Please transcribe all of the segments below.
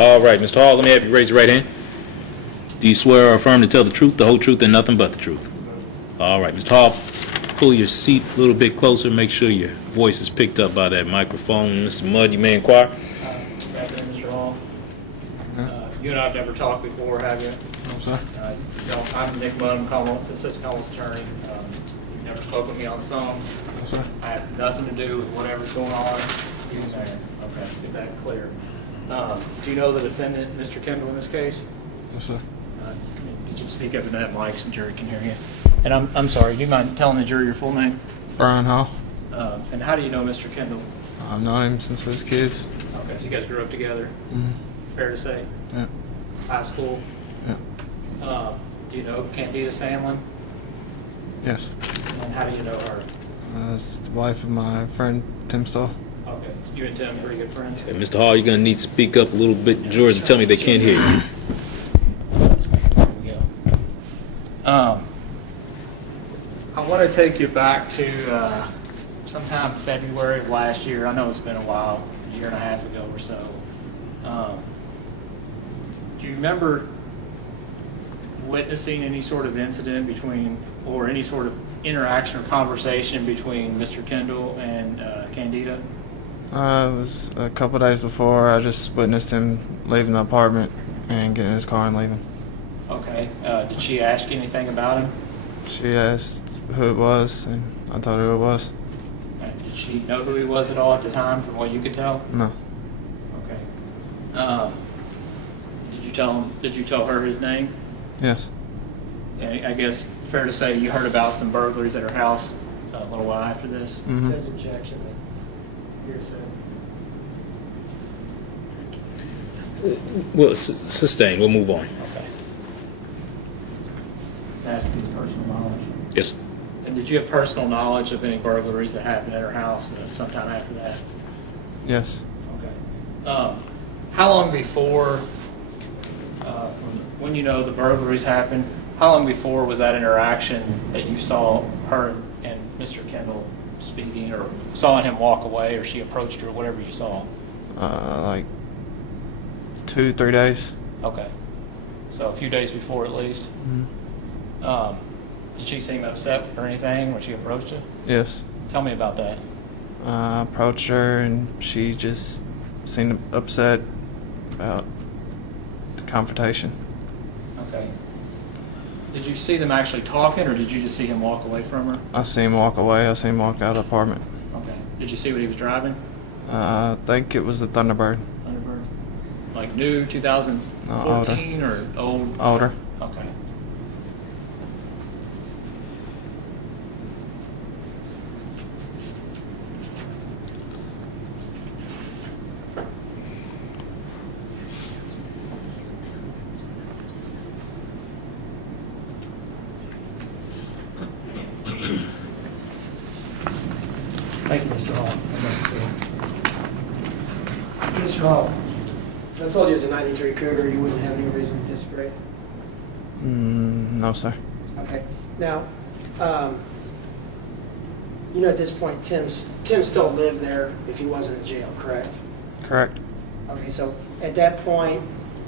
All right, Mr. Hall, let me have you raise your right hand. Do you swear or affirm to tell the truth, the whole truth, and nothing but the truth? All right, Mr. Hall, pull your seat a little bit closer. Make sure your voice is picked up by that microphone. Mr. Mudd, you may inquire. Mr. Hall, you and I have never talked before, have you? No, sir. I'm Nick Mudd, I'm assistant Commonwealth attorney. You've never spoken with me on the phone. No, sir. I have nothing to do with whatever's going on. You saying? Okay, get that clear. Do you know the defendant, Mr. Kendall, in this case? Yes, sir. Could you speak up into that mic so the jury can hear you? And I'm sorry, do you mind telling the jury your full name? Brian Hall. And how do you know Mr. Kendall? I've known him since we was kids. Okay, so you guys grew up together? Fair to say? Yeah. High school? Yeah. Do you know Candida Sandlin? Yes. And how do you know her? It's the wife of my friend Tim Stoll. Okay, you and Tim are pretty good friends? Okay, Mr. Hall, you're going to need to speak up a little bit. The jurors tell me they can't hear you. I want to take you back to sometime February of last year. I know it's been a while, a year and a half ago or so. Do you remember witnessing any sort of incident between, or any sort of interaction or conversation between Mr. Kendall and Candida? It was a couple days before. I just witnessed him leaving the apartment and getting in his car and leaving. Okay. Did she ask you anything about him? She asked who it was, and I told her who it was. Did she know who he was at all at the time, from what you could tell? No. Okay. Did you tell her his name? Yes. And I guess fair to say you heard about some burglaries at her house a little while after this? Mm-hmm. There's objection. Hearsay. Well, sustain. We'll move on. Okay. Ask his personal knowledge. Yes. And did you have personal knowledge of any burglaries that happened at her house sometime after that? Yes. Okay. How long before, when you know the burglaries happened, how long before was that interaction that you saw her and Mr. Kendall speaking, or saw him walk away, or she approached her, or whatever you saw? Like 2-3 days. Okay. So a few days before at least? Mm-hmm. Did she seem upset or anything when she approached you? Yes. Tell me about that. I approached her and she just seemed upset about the confrontation. Okay. Did you see them actually talking, or did you just see him walk away from her? I seen him walk away. I seen him walk out of the apartment. Okay. Did you see what he was driving? I think it was the Thunderbird. Thunderbird? Like new 2014 or old? Older. Okay. Thank you, Mr. Hall. Mr. Hall, if I told you it was a 93 Cougar, you wouldn't have any reason to disagree? No, sir. Okay. Now, you know at this point, Tim still lived there if he wasn't in jail, correct? Correct. Okay, so at that point,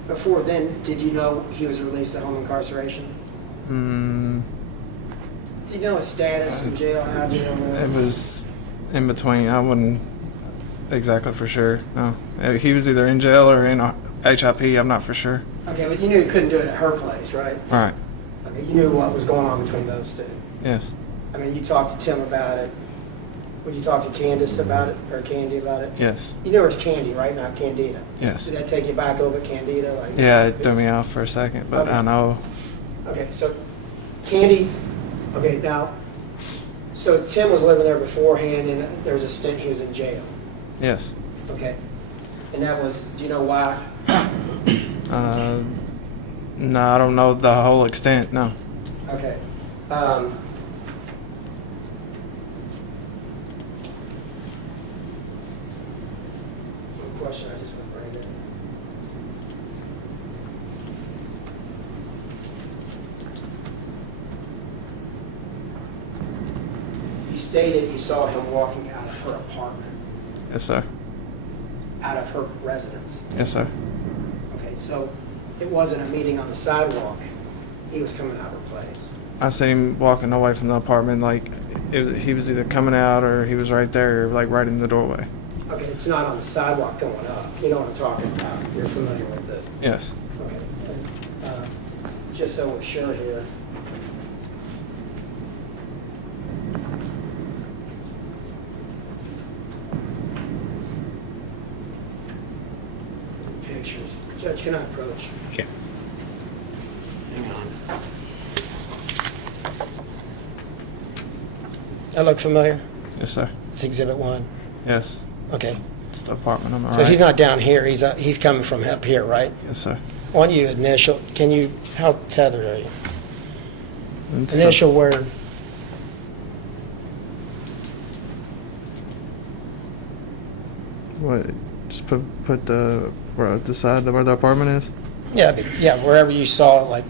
before then, did you know he was released at home incarceration? Do you know his status in jail? How do you know It was in between. I wasn't exactly for sure. No. He was either in jail or in HIP. I'm not for sure. Okay, but you knew he couldn't do it at her place, right? Right. Okay, you knew what was going on between those two. Yes. I mean, you talked to Tim about it. Would you talk to Candace about it, or Candy about it? Yes. You knew it was Candy, right? Not Candida. Yes. Did that take you back over Candida? Like, Yeah, it threw me off for a second, but Okay. I know. Okay, so Candy. Okay, now, so Tim was living there beforehand, and there was a stint he was in jail. Yes. Okay, and that was. Do you know why? No, I don't know the whole extent. No. Okay. One question I just went right in. You stated you saw him walking out of her apartment, Yes, sir. out of her residence. Yes, sir. Okay, so it wasn't a meeting on the sidewalk. He was coming out of her place. I seen him walking away from the apartment, like, he was either coming out or he was right there, like, right in the doorway. Okay, it's not on the sidewalk going up. You know what I'm talking about. You're familiar with it. Yes. Okay. Just so we're sure here. Pictures. Judge, can I approach? Okay. Hang on. That look familiar? Yes, sir. It's Exhibit 1. Yes. Okay. It's the apartment on my right. So he's not down here. He's coming from up here, right? Yes, sir. On you initial, how tethered are you? It's the- Initial where, What? Just put the where the side where the apartment is. yeah, wherever you saw it, like,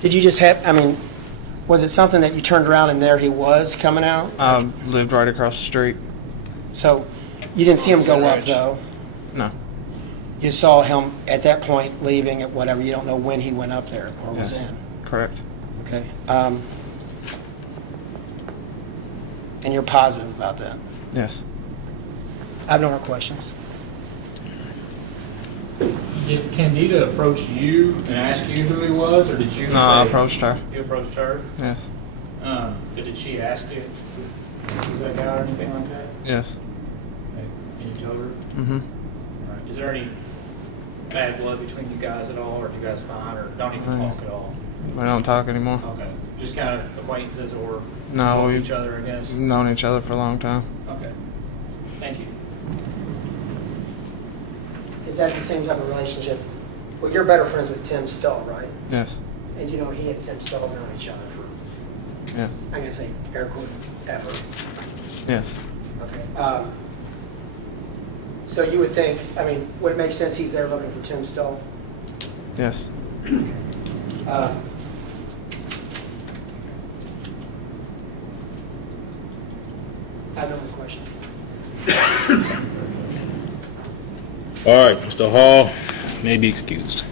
did you just have, I mean, was it something that you turned around and there he was coming out? Lived right across the street. So you didn't see him go up, though? No. You saw him at that point leaving at whatever, you don't know when he went up there or was Yes. in? Correct. Okay. And you're positive about that? Yes. I have no more questions. Did Candida approach you and ask you who he was, or did you? No, I say- approached her. You approached her? Yes. But did she ask you, who's that guy or anything like that? Yes. And you told her? Mm-hmm. Right. Is there any bad blood between you guys at all, or are you guys fine, or don't even talk at all? We don't talk anymore. Okay, just kind of acquaintances or No, know we've each other, I guess? known each other for a long time. Okay, thank you. Is that the same type of relationship? Well, you're better friends with Tim Stoll, right? Yes. And you know he and Tim Stoll have known each other for, Yeah. I'm going to say, air quote, ever. Yes. Okay. So you would think, I mean, would it make sense he's there looking for Tim Stoll? Yes. Uh, I have no more questions. All right, Mr. Hall may be excused.